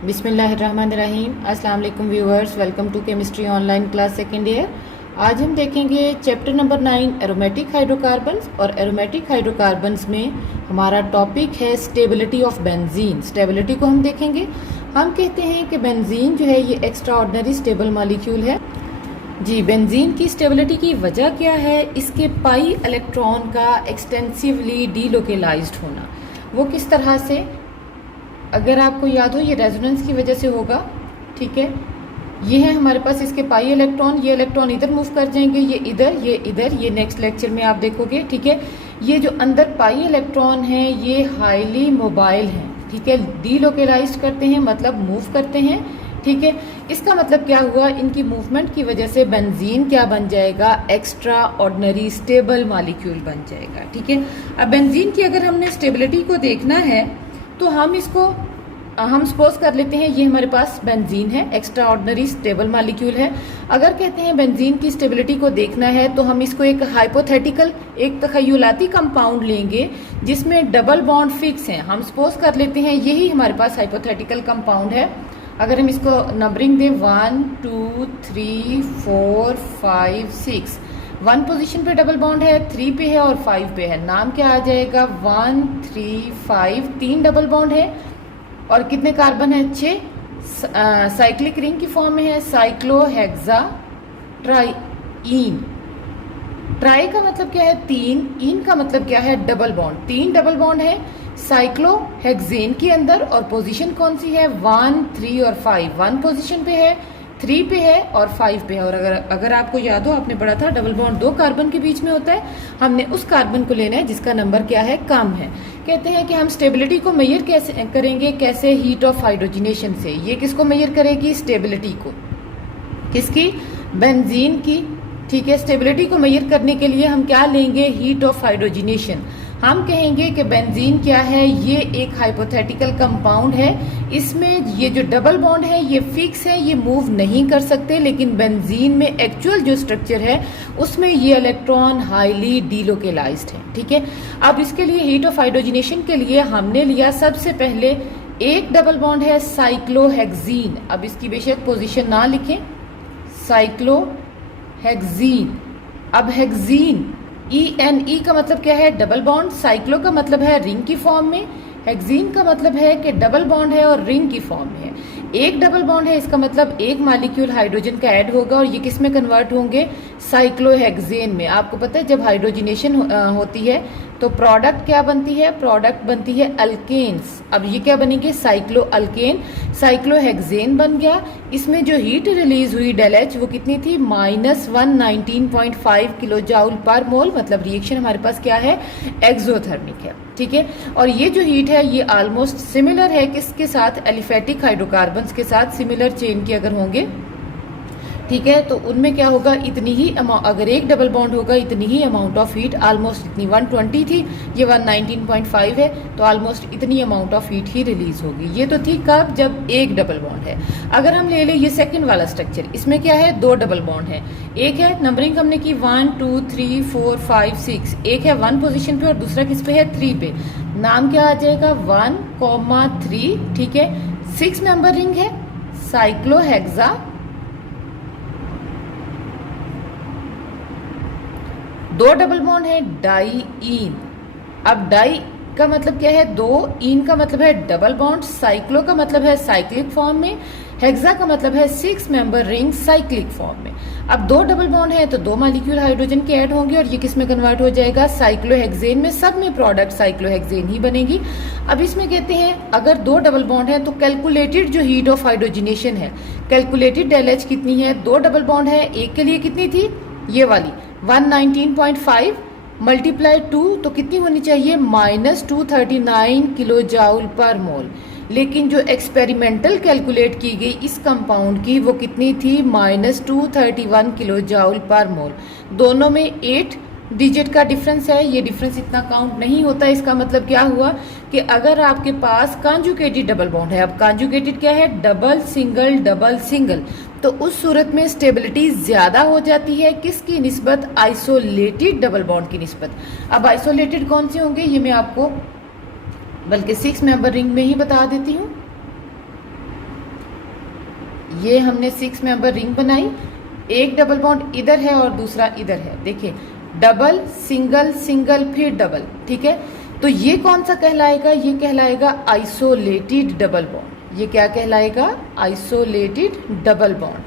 बिस्मिल्लाहिर्रहमानिर्रहीम। अस्सलाम वालेकुम viewers, welcome to chemistry online class second year. आज हम देखेंगे चैप्टर नंबर 9 एरोमेटिक हाइड्रोकार्बन्स, और एरोमेटिक हाइड्रोकार्बन्स में हमारा टॉपिक है स्टेबिलिटी ऑफ बेंजीन। स्टेबिलिटी को हम देखेंगे। हम कहते हैं कि बेंजीन जो है ये एक्स्ट्रा ऑर्डिनरी स्टेबल मॉलिक्यूल है। जी, बेंजीन की स्टेबिलिटी की वजह क्या है? इसके पाई इलेक्ट्रॉन का एक्सटेंसिवली डीलोकेलाइज्ड होना। वो किस तरह से? अगर आपको याद हो, ये रेजोनेंस की वजह से होगा। ठीक है, ये है हमारे पास इसके पाई इलेक्ट्रॉन। ये इलेक्ट्रॉन इधर मूव कर जाएंगे, ये इधर, ये इधर, ये नेक्स्ट लेक्चर में आप देखोगे। ठीक है, ये जो अंदर पाई इलेक्ट्रॉन हैं ये हाईली मोबाइल हैं। ठीक है, डीलोकेलाइज करते हैं मतलब मूव करते हैं। ठीक है, इसका मतलब क्या हुआ? इनकी मूवमेंट की वजह से बेंजीन क्या बन जाएगा? एक्स्ट्रा ऑर्डिनरी स्टेबल मॉलिक्यूल बन जाएगा। ठीक है, अब बेंजीन की अगर हमने स्टेबिलिटी को देखना है तो हम सपोज कर लेते हैं ये हमारे पास बेंजीन है, एक्स्ट्रा ऑर्डिनरी स्टेबल मॉलिक्यूल है। अगर कहते हैं बेंजीन की स्टेबिलिटी को देखना है तो हम इसको एक हाइपोथेटिकल, एक तखय्युलाती कंपाउंड लेंगे जिसमें डबल बॉन्ड फिक्स हैं। हम सपोज कर लेते हैं यही हमारे पास हाइपोथेटिकल कंपाउंड है। अगर हम इसको नंबरिंग दें 1 2 3 4 5 6, 1 पोजीशन पे डबल बॉन्ड है, 3 पे है और 5 पे है। नाम क्या आ जाएगा? 1 3 5, 3 डबल बॉन्ड है और कितने कार्बन है? 6। साइक्लिक रिंग की फॉर्म में है, साइक्लोहेक्सा ट्राईन। ट्राई का मतलब क्या है? 3, इन का मतलब क्या है? Double bond. 3 डबल बॉन्ड है साइक्लोहेक्सेन के अंदर, और पोजीशन कौन सी है? 1 3 और 5। 1 पोजीशन पे है, 3 पे है और 5 पे है। और अगर आपको याद हो, आपने पढ़ा था डबल बॉन्ड 2 कार्बन के बीच में होता है। हमने उस कार्बन को लेना है जिसका नंबर क्या है? कम है। कहते हैं कि हम स्टेबिलिटी को मेजर कैसे करेंगे? कैसे? हीट ऑफ हाइड्रोजनेशन से। ये किसको मेजर करेगी? स्टेबिलिटी को। किसकी? बेंजीन की। ठीक है, स्टेबिलिटी को मेजर करने के लिए हम क्या लेंगे? Heat of hydrogenation. हम कहेंगे कि बेंजीन क्या है? ये एक हाइपोथेटिकल कंपाउंड है। इसमें ये जो डबल बॉन्ड है ये फिक्स है, ये मूव नहीं कर सकते। लेकिन बेंजीन में एक्चुअल जो स्ट्रक्चर है उसमें ये इलेक्ट्रॉन हाईली डीलोकेलाइज्ड है। ठीक है, अब इसके लिए हीट ऑफ हाइड्रोजनेशन के लिए हमने लिया सबसे पहले एक डबल बॉन्ड है साइक्लोहेक्सीन। अब इसकी बेशक पोजीशन ना लिखें, साइक्लोहेक्सीन। अब हेक्सीन, E का मतलब क्या है? Double bond. साइक्लो का मतलब है रिंग की फॉर्म में। हेक्सीन का मतलब है कि डबल बॉन्ड है और रिंग की फॉर्म में है। एक डबल बॉन्ड है, इसका मतलब एक मॉलिक्यूल हाइड्रोजन का ऐड होगा और ये किस में कन्वर्ट होंगे? साइक्लोहेक्सेन में। आपको पता है जब हाइड्रोजनेशन होती है तो प्रोडक्ट क्या बनती है? प्रोडक्ट बनती है अल्केन्स। अब ये क्या बनेंगे? Cyclo alkane. साइक्लोहेक्सेन बन गया। इसमें जो हीट रिलीज हुई डेल एच वो कितनी थी? -119.5 किलो जाउल पर मोल। मतलब रिएक्शन हमारे पास क्या है? एक्सोथर्मिक है। ठीक है, और ये जो हीट है ये ऑलमोस्ट सिमिलर है किसके साथ? एलिफेटिक हाइड्रोकार्बन्स के साथ। सिमिलर चेन के अगर होंगे, ठीक है, तो उनमें क्या होगा? इतनी ही अगर एक डबल बॉन्ड होगा इतनी ही अमाउंट ऑफ हीट, ऑलमोस्ट इतनी 120 थी, ये 119.5 है, तो ऑलमोस्ट इतनी amount of heat he release होगी। ये तो थी कब? जब एक डबल बॉन्ड है। अगर हम ले ये सेकंड वाला स्ट्रक्चर, इसमें क्या है? 2 डबल बॉन्ड है। एक है, नंबरिंग हमने की 1 2 3 4 5 6, एक है 1 पोजिशन पे और दूसरा किस पे है? 3 पे। नाम क्या आ जाएगा? 1,3। ठीक है, 6 नंबर रिंग है, साइक्लोहेक्सा। 2 डबल बॉन्ड है, डाईइन। अब डाई का मतलब क्या है? 2, इन का मतलब है डबल बॉन्ड, साइक्लो का मतलब है साइक्लिक फॉर्म में, हेक्सा का मतलब है 6 मेंबर रिंग साइक्लिक फॉर्म में। अब 2 डबल बॉन्ड है तो 2 मॉलिक्यूल हाइड्रोजन के ऐड होंगे और ये किस में कन्वर्ट हो जाएगा? साइक्लोहेक्सेन में। सब में प्रोडक्ट साइक्लोहेक्सेन ही बनेगी। अब इसमें कहते हैं अगर 2 डबल बॉन्ड है तो कैलकुलेटेड जो हीट ऑफ हाइड्रोजनेशन है, कैलकुलेटेड डेल एच कितनी है? 2 डबल बॉन्ड है, एक के लिए कितनी थी? ये वाली 119.5 मल्टीप्लाई 2 तो कितनी होनी चाहिए? -239 किलो जाउल पर मोल। लेकिन जो एक्सपेरिमेंटल कैलकुलेट की गई इस कंपाउंड की वो कितनी थी? -231 किलो जाउल पर मोल। दोनों में 8 डिजिट का डिफरेंस है। ये डिफरेंस इतना काउंट नहीं होता। इसका मतलब क्या हुआ कि अगर आपके पास कॉन्जुगेटेड डबल बॉन्ड है, अब कॉन्जुगेटेड क्या है? डबल सिंगल डबल सिंगल, तो उस सूरत में स्टेबिलिटी ज्यादा हो जाती है किसकी निस्बत? आइसोलेटेड डबल बॉन्ड की निस्बत। अब आइसोलेटेड कौन से होंगे ये मैं आपको बल्कि 6 मेंबर रिंग में ही बता देती हूँ। ये हमने 6 मेंबर रिंग बनाई, एक डबल बॉन्ड इधर है और दूसरा इधर है। देखिए डबल सिंगल सिंगल फिर डबल, ठीक है। तो ये कौन सा कहलाएगा? ये कहलाएगा आइसोलेटेड डबल बॉन्ड। ये क्या कहलाएगा? Isolated double bond.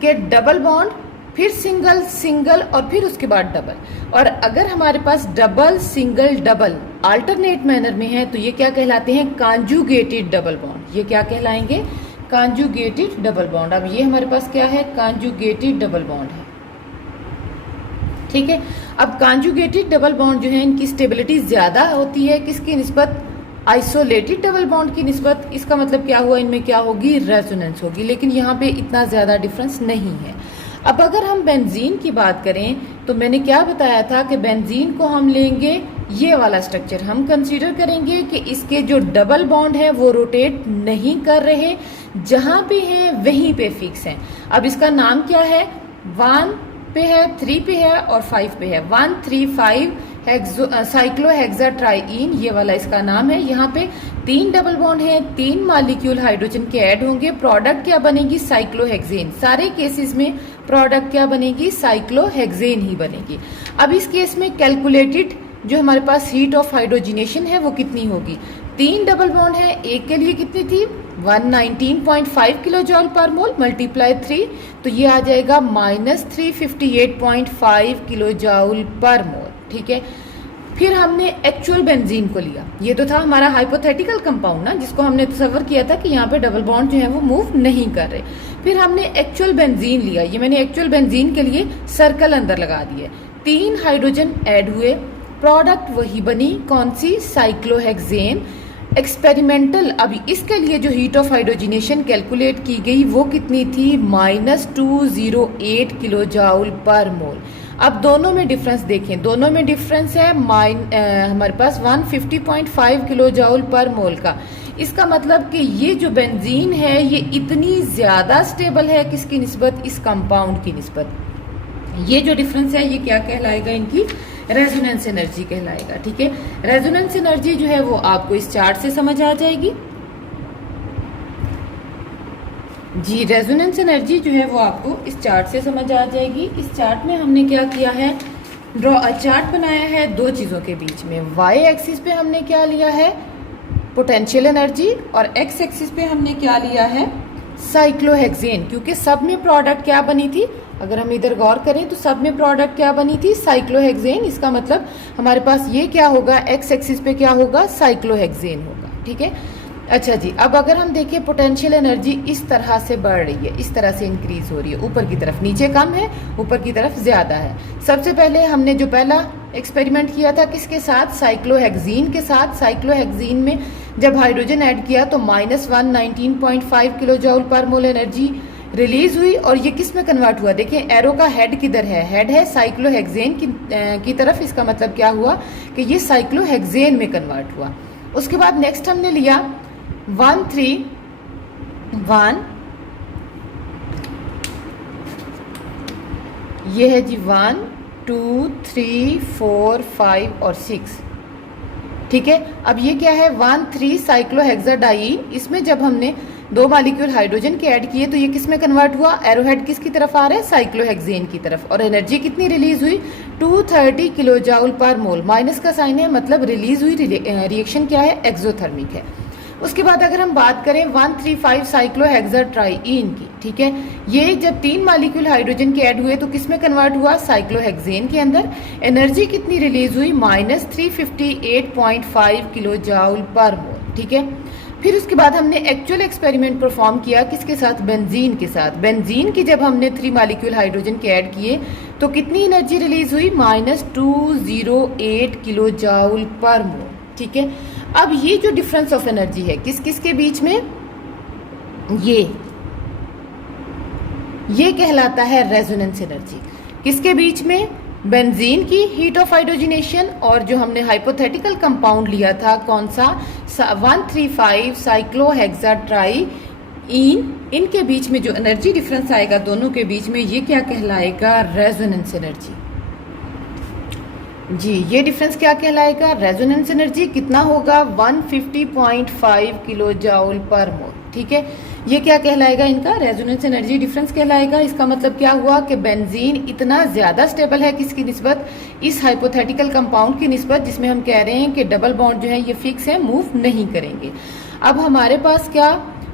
के डबल बॉन्ड फिर सिंगल सिंगल और फिर उसके बाद डबल। और अगर हमारे पास double single double alternate manner में है तो ये क्या कहलाते हैं? Conjugated double bond. ये क्या कहलाएंगे? Conjugated double bond. अब ये हमारे पास क्या है? कॉन्जुगेटेड डबल बॉन्ड है, ठीक है। अब कॉन्जुगेटेड डबल बॉन्ड जो है इनकी स्टेबिलिटी ज्यादा होती है किसकी निस्बत? आइसोलेटेड डबल बॉन्ड की निस्बत। इसका मतलब क्या हुआ? इनमें क्या होगी? रेजोनेंस होगी। लेकिन यहाँ पे इतना ज्यादा डिफरेंस नहीं है। अब अगर हम बेंजीन की बात करें तो मैंने क्या बताया था कि बेंजीन को हम लेंगे, ये वाला स्ट्रक्चर हम कंसीडर करेंगे कि इसके जो डबल बॉन्ड है वो रोटेट नहीं कर रहे, जहां पे हैं वहीं पे फिक्स हैं। अब इसका नाम क्या है? 1 पे है, 3 पे है और 5 पे है। 1,3,5 साइक्लोहेक्साट्राईन, ये वाला इसका नाम है। यहाँ पे 3 डबल बॉन्ड है, 3 मॉलिक्यूल हाइड्रोजन के ऐड होंगे। प्रोडक्ट क्या बनेगी? साइक्लोहेक्सेन। सारे केसेस में प्रोडक्ट क्या बनेगी? साइक्लोहेक्सेन ही बनेगी। अब इस केस में कैलकुलेटेड जो हमारे पास हीट ऑफ हाइड्रोजिनेशन है वो कितनी होगी? 3 डबल बॉन्ड है, एक के लिए कितनी थी? 119.5 किलो जॉल पर मोल मल्टीप्लाई 3, तो ये आ जाएगा -358.5 किलो जॉल पर मोल, ठीक है। फिर हमने एक्चुअल बेंजीन को लिया। ये तो था हमारा हाइपोथेटिकल कंपाउंड ना, जिसको हमने तसव्वुर किया था कि यहाँ पे डबल बॉन्ड जो है वो मूव नहीं कर रहे। फिर हमने एक्चुअल बेंजीन लिया। ये मैंने एक्चुअल बेंजीन के लिए सर्कल अंदर लगा दिए। 3 हाइड्रोजन ऐड हुए, प्रोडक्ट वही बनी, कौन सी? साइक्लोहेक्सेन। एक्सपेरिमेंटल अभी इसके लिए जो हीट ऑफ हाइड्रोजिनेशन कैलकुलेट की गई वो कितनी थी? -208 किलो जॉल पर मोल। अब दोनों में डिफरेंस देखें, दोनों में डिफरेंस है हमारे पास 150.5 किलो जॉल पर मोल का। इसका मतलब कि ये जो बेंजीन है ये इतनी ज्यादा स्टेबल है किसकी निस्बत? इस कंपाउंड की निस्बत। ये जो डिफरेंस है ये क्या कहलाएगा? इनकी रेजोनेंस एनर्जी कहलाएगा, ठीक है। रेजोनेंस एनर्जी जो है वो आपको इस चार्ट से समझ आ जाएगी जी। रेजोनेंस एनर्जी जो है वो आपको इस चार्ट से समझ आ जाएगी। इस चार्ट में हमने क्या किया है? चार्ट बनाया है दो चीजों के बीच में। वाई एक्सिस पे हमने क्या लिया है? पोटेंशियल एनर्जी, और एक्स एक्सिस पे हमने क्या लिया है? साइक्लोहेक्सेन। क्योंकि सब में प्रोडक्ट क्या बनी थी? अगर हम इधर गौर करें तो सब में प्रोडक्ट क्या बनी थी? साइक्लोहेक्सेन। इसका मतलब हमारे पास ये क्या होगा? एक्स एक्सिस पे क्या होगा? साइक्लोहेक्सेन होगा, ठीक है। अच्छा जी, अब अगर हम देखें पोटेंशियल एनर्जी इस तरह से बढ़ रही है, इस तरह से इंक्रीज हो रही है, ऊपर की तरफ, नीचे कम है, ऊपर की तरफ ज्यादा है। सबसे पहले हमने जो पहला एक्सपेरिमेंट किया था किसके साथ? साइक्लोहेक्सेन के साथ। साइक्लोहेक्सेन में जब हाइड्रोजन ऐड किया तो -119.5 किलो जॉल पर मोल एनर्जी रिलीज हुई। और ये किस में कन्वर्ट हुआ? देखें एरो का हेड किधर है? हेड है साइक्लोहेक्सेन की तरफ। इसका मतलब क्या हुआ कि ये साइक्लोहेक्सेन में कन्वर्ट हुआ। उसके बाद नेक्स्ट हमने लिया 1,3,1, ये है जी 1, 2, 3, 4, 5 और 6, ठीक है। अब ये क्या है? 1,3 साइक्लोहेक्साडाइन। इसमें जब हमने 2 मॉलिक्यूल हाइड्रोजन के ऐड किए तो ये किस में कन्वर्ट हुआ? एरोहेड किसकी तरफ आ रहा है? साइक्लोहेक्सेन की तरफ। और एनर्जी कितनी रिलीज हुई? 230 किलो जॉल पर मोल। माइनस का साइन है, मतलब रिलीज हुई रिएक्शन क्या है? एक्सोथर्मिक है। उसके बाद अगर हम बात करें 1,3,5 साइक्लोहेक्साट्राईन की, ठीक है, ये जब 3 मॉलिक्यूल हाइड्रोजन के ऐड हुए तो किस में कन्वर्ट हुआ? साइक्लोहेक्सेन के अंदर। एनर्जी कितनी रिलीज हुई? -358.5 किलो जॉल पर मोल, ठीक है। फिर उसके बाद हमने एक्चुअल एक्सपेरिमेंट परफॉर्म किया किसके साथ? बेंजीन के साथ। बेंजीन की जब हमने 3 मॉलिक्यूल हाइड्रोजन के ऐड किए तो कितनी एनर्जी रिलीज हुई? -208 किलो जॉल पर मोल, ठीक है। अब ये जो डिफरेंस ऑफ एनर्जी है किस किस के बीच में? ये कहलाता है रेजोनेंस एनर्जी। किसके बीच में? बेंजीन की हीट ऑफ हाइड्रोजिनेशन और जो हमने हाइपोथेटिकल कंपाउंड लिया था कौन सा? 1,3,5 साइक्लोहेक्साट्राईन, इनके बीच में जो एनर्जी डिफरेंस आएगा दोनों के बीच में, ये क्या कहलाएगा? रेजोनेंस एनर्जी जी। ये डिफरेंस क्या कहलाएगा? रेजोनेंस एनर्जी कितना होगा? 150.5 किलो जॉल पर मोल, ठीक है। ये क्या कहलाएगा, इनका रेजोनेंस एनर्जी डिफरेंस कहलाएगा। इसका मतलब क्या हुआ कि बेंजीन इतना ज़्यादा स्टेबल है किसकी निस्बत, इस हाइपोथेटिकल कंपाउंड की निस्बत जिसमें हम कह रहे हैं कि डबल बॉन्ड जो है ये फिक्स है, मूव नहीं करेंगे। अब हमारे पास क्या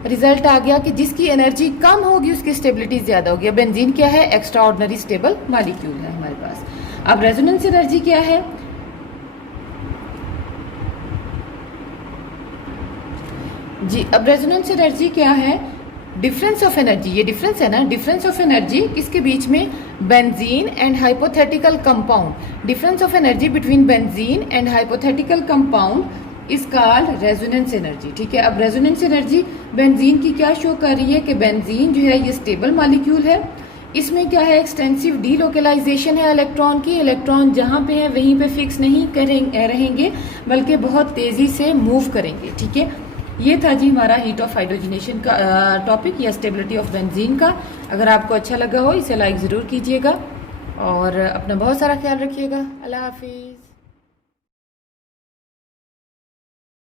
रिजल्ट आ गया कि जिसकी एनर्जी कम होगी उसकी स्टेबिलिटी ज़्यादा होगी। बेंजीन क्या है, एक्स्ट्रा ऑर्डिनरी स्टेबल मॉलिक्यूल है हमारे पास। अब रेजोनेंस एनर्जी क्या है, जी अब रेजोनेंस एनर्जी क्या है, डिफरेंस ऑफ एनर्जी, ये डिफरेंस है ना, डिफरेंस ऑफ एनर्जी किसके बीच में, benzene and hypothetical compound. Difference of energy between benzene and hypothetical compound is called resonance energy. ठीक है, अब रेजोनेंस एनर्जी बेंजीन की क्या शो कर रही है कि बेंजीन जो है ये स्टेबल मॉलिक्यूल है, इसमें क्या है, एक्सटेंसिव डीलोकलाइजेशन है इलेक्ट्रॉन की। इलेक्ट्रॉन जहाँ पे है वहीं पे फिक्स नहीं रहेंगे बल्कि बहुत तेजी से मूव करेंगे। ठीक है, ये था जी हमारा हीट ऑफ हाइड्रोजनेशन का टॉपिक या स्टेबिलिटी ऑफ बेंजीन का। अगर आपको अच्छा लगा हो इसे लाइक ज़रूर कीजिएगा और अपना बहुत सारा ख्याल रखिएगा। अल्लाह हाफिज़।